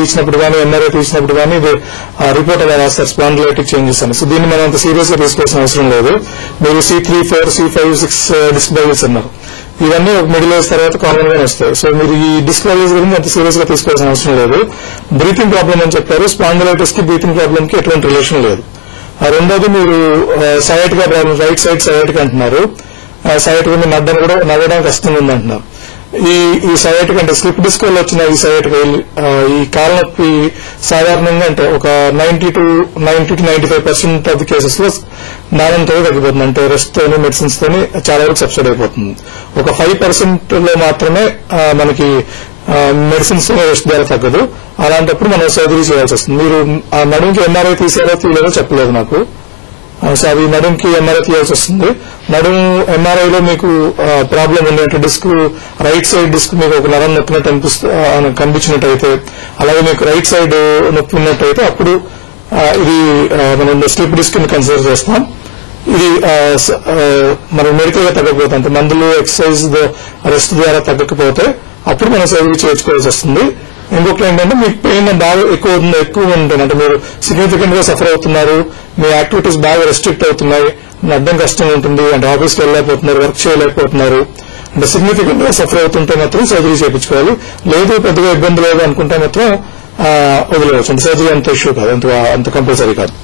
తీసినప్పుడు కానీ ఎంఆర్ఐ తీసినప్పుడు కానీ రిపోర్ట్ అలా రాస్తారు స్పాండిలైటిక్ చేంజెస్ అని. సో దీన్ని మనం అంత సీరియస్ గా తీసుకోవాల్సిన అవసరం లేదు. మీరు C3, 4, C5, 6 డిస్క్ బల్జెస్ అన్నారు, ఇవన్నీ మిడిల్ ఏజ్ తర్వాత కామన్ గానే వస్తాయి. సో మీరు ఈ డిస్క్ బల్జెస్ గురించి అంత సీరియస్ గా తీసుకోవాల్సిన అవసరం లేదు. బ్రీతింగ్ ప్రాబ్లం అని చెప్పారు. స్పాండిలైటిస్ కి బ్రీతింగ్ ప్రాబ్లం కి ఎటువంటి రిలేషన్ లేదు. రెండోది మీరు sciatica problem, right side sciatica అంటున్నారు. సయాటికా మీరు నడవడానికి కష్టంగా ఉందంటున్నారు. ఈ సయాటికా అంటే స్లిప్ డిస్క్ వల్ల వచ్చిన ఈ సయాటికా ఈ కాళ్ళ నొప్పి సాధారణంగా అంటే ఒక 90 to 95% ఆఫ్ ది కేసెస్ లో నాణ్యంతో తగ్గిపోతుంది. అంటే రెస్ట్ తోని మెడిసిన్స్ తోని చాలా వరకు సబ్సైడ్ అయిపోతుంది. ఒక 5% లో మాత్రమే మనకి మెడిసిన్స్ రెస్ట్ ద్వారా తగ్గదు. అలాంటప్పుడు మనం సర్జరీ చేయాల్సి వస్తుంది. మీరు ఆ నడుంకి ఎంఆర్ఐ తీసారో తీయలేదో చెప్పలేదు నాకు. సో అవి నడుంకి ఎంఆర్ఐ తీయాల్సి వస్తుంది. నడుము ఎంఆర్ఐలో మీకు ప్రాబ్లం ఉంది అంటే డిస్క్ రైట్ సైడ్ డిస్క్ మీకు ఒక నరం నొప్పినట్టు కనిపించినట్టయితే, అలాగే మీకు రైట్ సైడ్ నొప్పి ఉన్నట్టయితే అప్పుడు ఇది మనం స్లిప్ డిస్క్ ని కన్సిడర్ చేస్తాం. ఇది మనం మెడికల్ గా తగ్గకపోతే అంటే మందులు ఎక్సర్సైజ్ రెస్ట్ ద్వారా తగ్గకపోతే అప్పుడు మనం సర్జరీ చేయించుకోవాల్సి వస్తుంది. ఇంకొకటి ఏంటంటే మీకు పెయిన్ బాగా ఎక్కువ ఉంటుంది అంటే మీరు సిగ్నిఫికెంట్ గా సఫర్ అవుతున్నారు, మీ యాక్టివిటీస్ బాగా రెస్ట్రిక్ట్ అవుతున్నాయి, అర్థం కష్టంగా ఉంటుంది అంటే ఆఫీస్కి వెళ్ళలేకపోతున్నారు, వర్క్ చేయలేకపోతున్నారు అంటే సిగ్నిఫికెంట్ గా సఫర్ అవుతుంటే మాత్రం సర్జరీ చేయించుకోవాలి. లేదు పెద్దగా ఇబ్బంది లేదు అనుకుంటే మాత్రం వదిలేవచ్చు. అంటే సర్జరీ అంత ఇష్యూ కాదు, అంత కంపల్సరీ కాదు.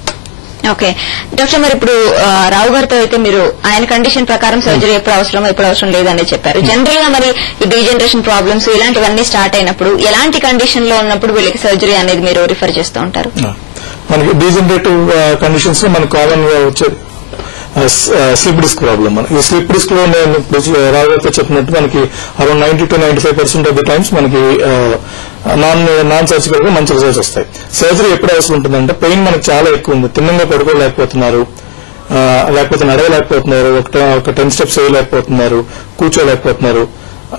ఓకే డాక్టర్, మరి ఇప్పుడు రావు గారితో అయితే మీరు ఆయన కండిషన్ ప్రకారం సర్జరీ ఎప్పుడు అవసరం లేదని చెప్పారు. జనరల్ గా మరి ఈ డీజనరేషన్ ప్రాబ్లమ్స్ ఇలాంటివన్నీ స్టార్ట్ అయినప్పుడు ఎలాంటి కండిషన్ లో ఉన్నప్పుడు వీళ్ళకి సర్జరీ అనేది మీరు రిఫర్ చేస్తూ ఉంటారు? మనకి డీజనరేటివ్ కండిషన్స్ లో మనకు కామన్ గా వచ్చేది స్లిప్ డిస్క్ ప్రాబ్లం. ఈ స్లిప్ డిస్క్ లో నేను రావు గారితో చెప్పినట్టు మనకి around 90 to 95% of the times మనకి నాన్ సర్జికల్ గా మంచి రిజల్ట్స్ వస్తాయి. సర్జరీ ఎప్పుడు అవసరం ఉంటుందంటే పెయిన్ మనకు చాలా ఎక్కువ ఉంది, తిన్నంగా పడుకోలేకపోతున్నారు, లేకపోతే నడవలేకపోతున్నారు, ఒక 10 steps వేయలేకపోతున్నారు, కూర్చోలేకపోతున్నారు.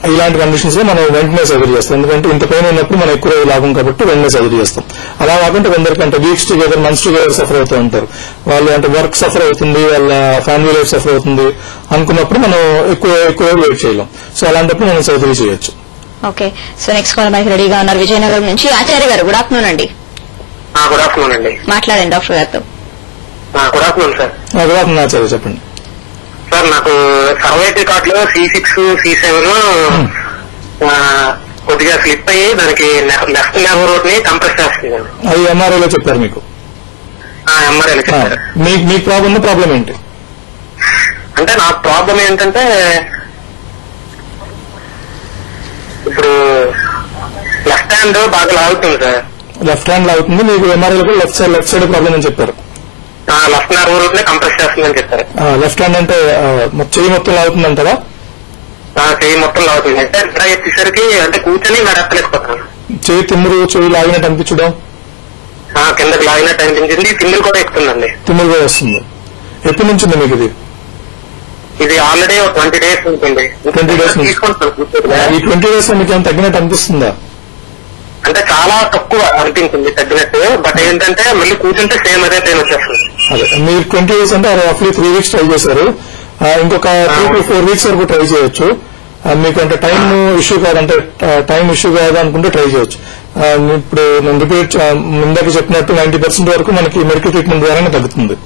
ఇలాంటి కండిషన్స్ లో మనం వెంటనే సర్జరీ చేస్తాం. ఎందుకంటే ఇంత పెయిన్ ఉన్నప్పుడు మనం ఎక్కువ లాభం కాబట్టి వెంటనే సర్జరీ చేస్తాం. అలా కాకుండా కొందరికి అంటే weeks together months together suffer అవుతూ ఉంటారు. వాళ్ళు అంటే వర్క్ సఫర్ అవుతుంది, వాళ్ళ ఫ్యామిలీ లైఫ్ సఫర్ అవుతుంది అనుకున్నప్పుడు మనం ఎక్కువ వెయిట్ చేయలేం. సో అలాంటప్పుడు మనం సర్జరీ చేయొచ్చు. ఓకే, సో నెక్స్ట్ కాల్ మనకి రెడీగా ఉన్నారు విజయనగరం నుంచి ఆచార్య గారు. గుడ్ ఆఫ్టర్నూన్ అండి. గుడ్ ఆఫ్టర్నూన్ అండి. మాట్లాడండి డాక్టర్ గారితో. Good afternoon sir. Good afternoon Acharya, చెప్పండి సార్. నాకు సర్వైకల్ కార్డ్ లో C6, C7 కొద్దిగా స్లిప్ అయ్యి దానికి లెఫ్ట్ నెర్వ్ రూట్ ని కంప్రెస్ చేస్తుంది. అది ఎంఆర్ఐ లో చెప్పారు మీకు? ఎంఆర్ఐలో చెప్పారు. మీ ప్రాబ్లం ఏంటి? అంటే నా ప్రాబ్లం ఏంటంటే ఇప్పుడు లెఫ్ట్ హ్యాండ్ బాగా లాగుతుంది సార్. లెఫ్ట్ హ్యాండ్ లాగుతుంది మీకు ఎంఆర్ఐ లో లెఫ్ట్ సైడ్ ప్రాబ్లం అని చెప్పారు. లెఫ్ట్ నెర్వ్ రూట్ ని కంప్రెస్ చేస్తుందని చెప్పారు. లెఫ్ట్ హ్యాండ్ అంటే చెయ్యి మొత్తం లాగుతుందంటారా? చెయ్యి మొత్తం లాగుతుంది అంటే మెడ ఎత్తేసరికి అంటే కూర్చొని మెడ ఎత్తలేకపోతాను. చెయ్యి తిమ్మురు, చెయ్యి లాగినట్టు అనిపించడం, కిందకి లాగినట్టు అనిపించింది. తిమ్మిరి కూడా ఎక్కుతుందండి. తిమ్మిరి కూడా వస్తుంది. ఎప్పటి నుంచి ఉంది మీకు ఇది? ఇది ఆల్రెడీ 20 days ఉంటుంది. 20 days ఈ 20 days లో మీకు ఏమైనా తగ్గినట్టు అనిపిస్తుందా? అంటే చాలా తక్కువ అనిపించింది తగ్గినట్టు. బట్ ఏంటంటే మళ్ళీ కూర్చుంటే సేమ్ అదే పెయిన్ వచ్చేస్తుంది. అదే మీరు 20 days అంటే రఫ్లీ 3 weeks ట్రై చేశారు. ఇంకొక 2 to 4 weeks వరకు ట్రై చేయొచ్చు. మీకు అంటే టైం ఇష్యూ కాదంటే టైం ఇష్యూ కాదనుకుంటే ట్రై చేయొచ్చు. ఇప్పుడు నేను రిపీట్ ఇందాక చెప్పినట్టు 90% వరకు మనకి మెడికల్ ట్రీట్మెంట్ ద్వారానే తగ్గుతుంది.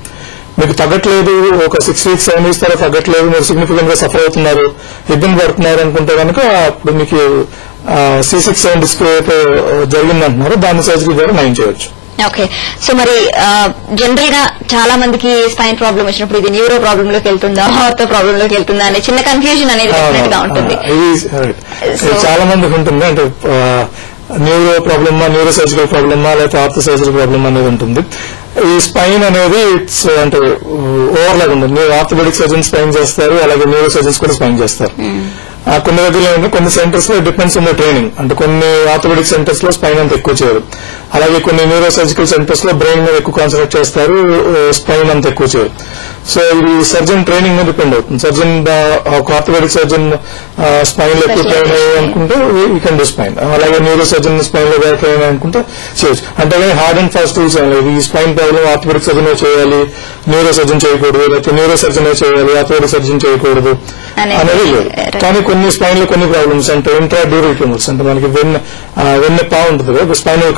మీకు తగ్గట్లేదు, ఒక 6 weeks 7 weeks తర్వాత తగ్గట్లేదు, మీరు సిగ్నిఫికెంట్ గా సఫర్ అవుతున్నారు, ఇబ్బంది పడుతున్నారు అనుకుంటే కనుక అప్పుడు మీకు C6 డిస్క్ జరిగిందంటున్నారు, దాన్ని సర్జరీ ద్వారా నయం చేయొచ్చు. ఓకే, సో మరి జనరల్ గా చాలా మందికి స్పైన్ ప్రాబ్లం వచ్చినప్పుడు ఇది న్యూరో ప్రాబ్లం లోకి వెళ్తుందా, ఆర్థో ప్రాబ్లం లోకి వెళ్తుందా అనే చిన్న కన్ఫ్యూజన్ అనేది ఉంటుంది. చాలా మందికి ఉంటుంది. అంటే న్యూరో ప్రాబ్లమా, న్యూరో సర్జికల్ ప్రాబ్లమా, లేకపోతే ఆర్థో సర్జికల్ ప్రాబ్లమ్ అనేది ఉంటుంది. ఈ స్పైన్ అనేది ఇట్స్ అంటే ఓవర్లాగ్ ఉంటుంది. మీరు ఆర్థోపెడిక్ సర్జన్ స్పైన్ చేస్తారు, అలాగే న్యూరో సర్జన్స్ కూడా స్పైన్ చేస్తారు. కొన్ని దగ్గరలో కొన్ని సెంటర్స్ లో డిపెండ్స్ ఆన్ ద ట్రైనింగ్. అంటే కొన్ని ఆర్థోపెడిక్ సెంటర్స్ లో స్పైన్ అంత ఎక్కువ చేయరు, అలాగే కొన్ని న్యూరో సర్జికల్ సెంటర్స్ లో బ్రెయిన్ మీద ఎక్కువ కాన్సన్ట్రేట్ చేస్తారు, స్పైన్ అంత ఎక్కువ చేయరు. సో ఇది సర్జన్ ట్రైనింగ్ మీద డిపెండ్ అవుతుంది. సర్జన్ ఒక ఆర్థోపెడిక్ సర్జన్ స్పైన్ లో ఎక్కువ ట్రైన్ అయ్యి అనుకుంటే యూ కెన్ డూ స్పైన్. అలాగే న్యూరో సర్జన్ స్పైన్ లో ట్రైన్ అనుకుంటే చేయొచ్చు. అంటే హార్డ్ అండ్ ఫాస్ట్ రూల్స్ ఏం లేదు. ఈ స్పైన్ ప్రాబ్లం ఆర్థోపెడిక్ సర్జన్ చేయాలి, న్యూరో సర్జన్ చేయకూడదు, లేకపోతే న్యూరో సర్జన్ చేయాలి, ఆర్థోపెడిక్ సర్జన్ చేయకూడదు అనేది లేదు. కానీ కొన్ని స్పైన్ లో కొన్ని ప్రాబ్లమ్స్ అంటే ఇంట్రాడ్యూరల్ ట్యూమర్స్ అంటే మనకి వెన్నె పా ఉంటుంది కదా స్పైనల్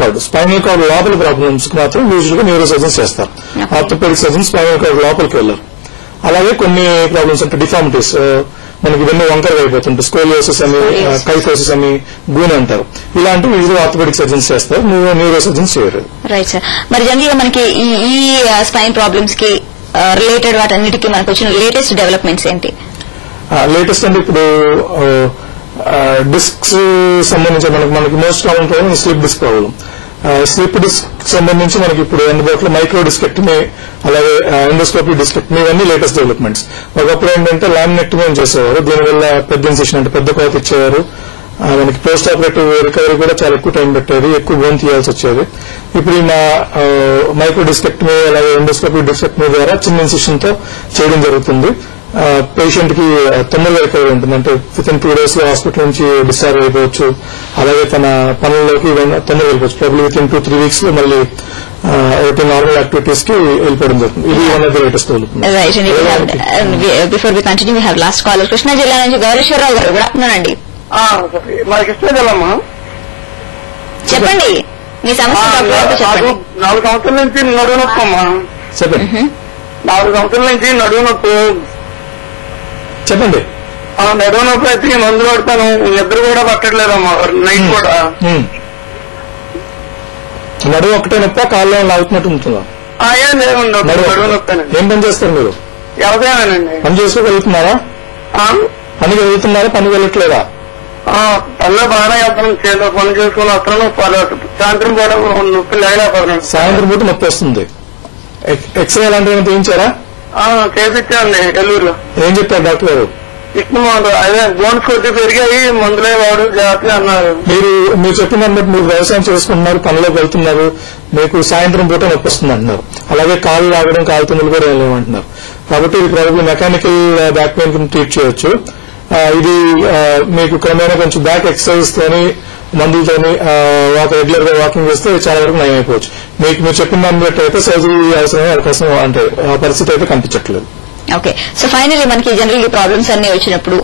కార్డ్ లోపల ప్రాబ్లమ్స్ కి మాత్రం యూజువల్ గా న్యూరో సర్జన్స్ చేస్తారు. ఆర్థోపెడిక్ సర్జన్ స్పైనల్ కార్డ్ లోపలికి వెళ్ళారు. అలాగే కొన్ని ప్రాబ్లమ్స్ అంటే డిఫార్మిటీస్ మనకి వెన్ను వంకరగా అయిపోతుంటాయి, స్కోలియోసిస్ అని, కైఫోసిస్ అని, గూన్ అంటారు. ఇలాంటివి యూజువల్ ఆర్థోపెడిక్ సర్జన్స్ చేస్తారు, న్యూరో సర్జన్స్ చేయరు. Right sir. మరి జనరల్ గా మనకి ఈ స్పైన్ ప్రాబ్లమ్స్ కి రిలేటెడ్ వాటన్నిటికీ మనకు వచ్చిన లేటెస్ట్ డెవలప్మెంట్స్ ఏంటి? లేటెస్ట్ అంటే ఇప్పుడు డిస్క్స్ సంబంధించి మనకి most common problem slip disc problem. Slip disc సంబంధించి మనకి ఇప్పుడు అందుబాటులో మైక్రో డిస్కెక్టమీ, అలాగే ఎండోస్కోపీ డిస్కెక్టమీ, ఇవన్నీ లేటెస్ట్ డెవలప్మెంట్స్. ఒకప్పుడు ఏంటంటే లామినెక్టమీ చేసేవారు, దీనివల్ల పెద్ద ఇన్సిషన్ అంటే పెద్ద కోత ఇచ్చేవారు. మనకి పోస్ట్ ఆపరేటివ్ రికవరీ కూడా చాలా ఎక్కువ టైం పెట్టేది, ఎక్కువ బోన్ తీయాల్సి వచ్చేది. ఇప్పుడు ఈ మైక్రో డిస్కెక్టమీ అలాగే ఎండోస్కోపీ డిస్కెక్టమీ ద్వారా చిన్న ఇన్సిషన్ తో చేయడం జరుగుతుంది. పేషెంట్ కి తొందరగా రికవరీ ఉంటుంది. అంటే వితిన్ 2 days లో హాస్పిటల్ నుంచి డిశ్చార్జ్ అయిపోవచ్చు. అలాగే తన పనుల్లోకి తొందరగా వెళ్ళిపోవచ్చు. ప్రాబ్లీ వితిన్ 2-3 weeks లో మళ్ళీ నార్మల్ యాక్టివిటీస్ కి వెళ్ళిపోవడం జరుగుతుంది. ఇది one of the latest development. Before we continue, we have last caller Krishna జిల్లా నుంచి గౌరీశ్వరరావు గారు. గుడ్ ఆఫ్టర్నూన్ అండి. మనకి ఇష్టమా చెప్పండి మీ సమస్య. 4 సంవత్సరాల నుంచి నడువు నొప్పి అమ్మా. చెప్పండి. 4 సంవత్సరాల నుంచి నడువు నొప్పి. చెప్పండి. నడువు నొప్పి అయితే మందులు పడతాను, నిద్ర కూడా పట్టట్లేదమ్మా నైట్ కూడా. నడువు ఒకటే నొప్ప కాళ్ళు లాగుతున్నట్టు ఉంటుందా? నడువు నొప్పి. ఏం పని చేస్తారు మీరు? వ్యవసాయమేనండి. పని చేసుకోగలుగుతున్నారా? పనికి వెళ్తున్నారా? పని వెళ్ళట్లేదా? పనిలో బాగానే వెళ్తాను, చేతిలో పని చేసుకుని వస్తాను. సాయంత్రం కూడా నొప్పి లేకపోతున్నాను. సాయంత్రం పూట నొప్పి వస్తుంది. ఎక్స్రే లాంటివి తీయించారా? చేపించాండి నెల్లూరులో. ఏం చెప్పారు డాక్టర్ గారు? అదే బోన్స్ కొద్ది పెరిగాయి, మందులే వాడు జాగ్రత్త అన్నారు. మీరు చెప్పిన దాన్ని బట్టి మీరు వ్యవసాయం చేసుకుంటున్నారు, పనిలోకి వెళ్తున్నారు, మీకు సాయంత్రం పూట నొప్పి వస్తుంది అంటున్నారు. అలాగే కాళ్ళు లాగడం, కాలు తుమ్ములు కూడా వెళ్ళలేమంటున్నారు. కాబట్టి ఇది ప్రాబ్లమ్ మెకానికల్ బ్యాక్ పెయిన్ కింద ట్రీట్ చేయొచ్చు. ఇది మీకు క్రమేణా కొంచెం బ్యాక్ ఎక్సర్సైజ్ తోని మందులతోని రెగ్యులర్ గా వాకింగ్ చేస్తే చాలా వరకు నయం అయిపోవచ్చు. మీరు చెప్పిన దాన్ని బట్టి అయితే సర్జరీ అవసరమే అవకాశం అంటే పరిస్థితి అయితే కనిపించట్లేదు. ఓకే. సో ఫైనల్లీ మనకి జనరల్ ప్రాబ్లమ్స్ అన్ని వచ్చినప్పుడు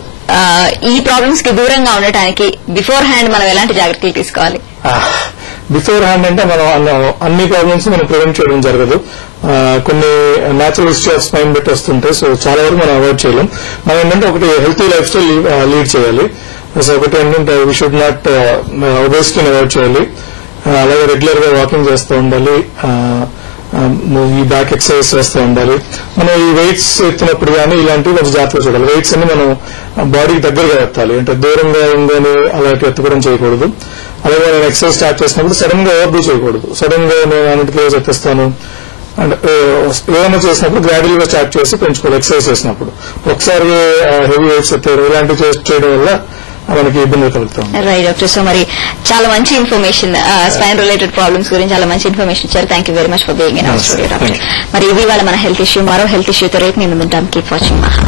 ఈ ప్రాబ్లమ్స్ కి దూరంగా ఉండటానికి బిఫోర్ హ్యాండ్ మనం ఎలాంటి జాగ్రత్తలు తీసుకోవాలి? బిఫోర్ హ్యాండ్ అంటే మనం అన్ని ప్రాబ్లమ్స్ మనం ప్రివెంట్ చేయడం జరగదు. కొన్ని న్యాచురల్ హిస్టరీ ఆఫ్ స్పైన్ బట్టి వస్తుంటాయి. సో చాలా వరకు మనం అవాయిడ్ చేయలేం. మనం ఏంటంటే ఒకటి హెల్తీ లైఫ్ స్టైల్ లీడ్ చేయాలి. సో ఒకటి ఏంటంటే వీ షుడ్ నాట్ ఒబేసిటీని అవాయిడ్ చేయాలి. అలాగే రెగ్యులర్ గా వాకింగ్ చేస్తూ ఉండాలి, ఈ బ్యాక్ ఎక్సర్సైజ్ చేస్తూ ఉండాలి. మనం ఈ వెయిట్స్ ఎత్తినప్పుడు కానీ ఇలాంటివి కొంచెం జాగ్రత్తగా చూడాలి. వెయిట్స్ అన్ని మనం బాడీకి దగ్గరగా ఎత్తాలి, అంటే దూరంగా ఉందని అలాంటి ఎత్తుకోవడం చేయకూడదు. అలాగే నేను ఎక్సర్సైజ్ స్టార్ట్ చేసినప్పుడు సడన్ గా ఓవర్ డూ చేయకూడదు. సడన్ గా నేను 100 kilos ఎత్తిస్తాను అంటే ఏమైనా చేసినప్పుడు గ్రాడ్యువల్ గా స్టార్ట్ చేసి పెంచుకోవాలి. ఎక్సర్సైజ్ చేసినప్పుడు ఒకసారి హెవీ వెయిట్స్ ఎత్తారు ఇలాంటివి చేయడం వల్ల మనకి ఇబ్బంది కలుగుతాం. Right doctor. సో మరి చాలా మంచి ఇన్ఫర్మేషన్ స్పైన్ రిలేటెడ్ ప్రాబ్లమ్స్ గురించి చాలా మంచి ఇన్ఫర్మేషన్ ఇచ్చారు. Thank you very much for being in our studio doctor. మరి ఇవి వాళ్ళ మన హెల్త్ ఇష్యూ, మరో హెల్త్ ఇష్యూతో రేపు మేము ఉంటాం. కీప్ వాచింగ్ మహా.